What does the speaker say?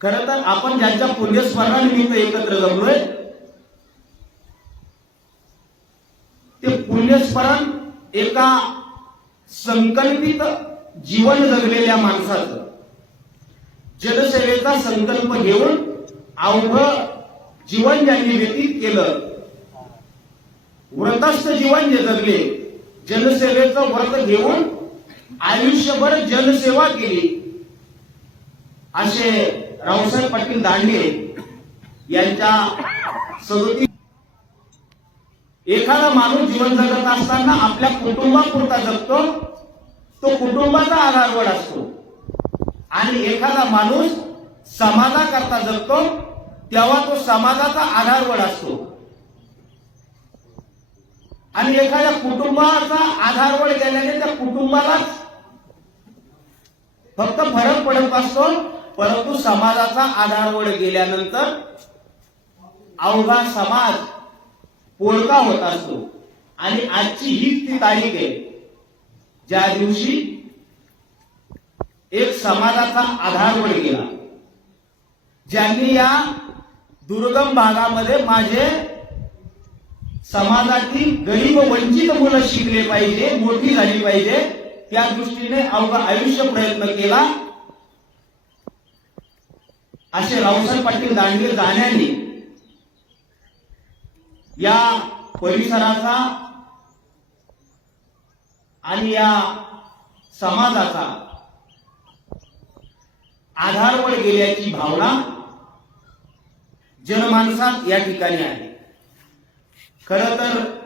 खर तर आपण ज्यांच्या पुण्यस्मरणानिमित्त एकत्र जमलोय ते पुण्यस्मरण एका संकल्पित जीवन जगलेल्या माणसाचं जनसेवेचा संकल्प घेऊन अवघ जीवन ज्यांनी व्यतीत केलं व्रतस्थ जीवन जे जगले जनसेवेचं व्रत घेऊन आयुष्यभर जनसेवा केली असे रावसाहेब पाटील दांडे यांच्या सदोती एखादा माणूस जीवन जगत असताना आपल्या कुटुंबापुरता जगतो तो कुटुंबाचा आधारवड असतो. आणि एखादा माणूस समाजाकरता जगतो तेव्हा तो समाजाचा आधारवड असतो. आणि एखाद्या कुटुंबाचा आधारवड गेल्याने त्या कुटुंबालाच फक्त फरक पडत असतो परंतु समाजाचा आधारवड गेल्यानंतर अवघा समाज पोळका होत असतो. आणि आजची हीच ती तारीख आहे. ज्या दिवशी एक समाजाचा आधारवड गेला. ज्यांनी या दुर्गम भागामध्ये माझे समाजातील गरीब वंचित मुलं शिकले पाहिजे मोठी झाली पाहिजे त्या दृष्टीने अवघा आयुष्य प्रयत्न केला. असे रावसाहेब पाटील दांडगे जाण्याने या परिसराचा आणि या समाजाचा आधारवर गेल्याची भावना जनमानसात या ठिकाणी आहे. खर तर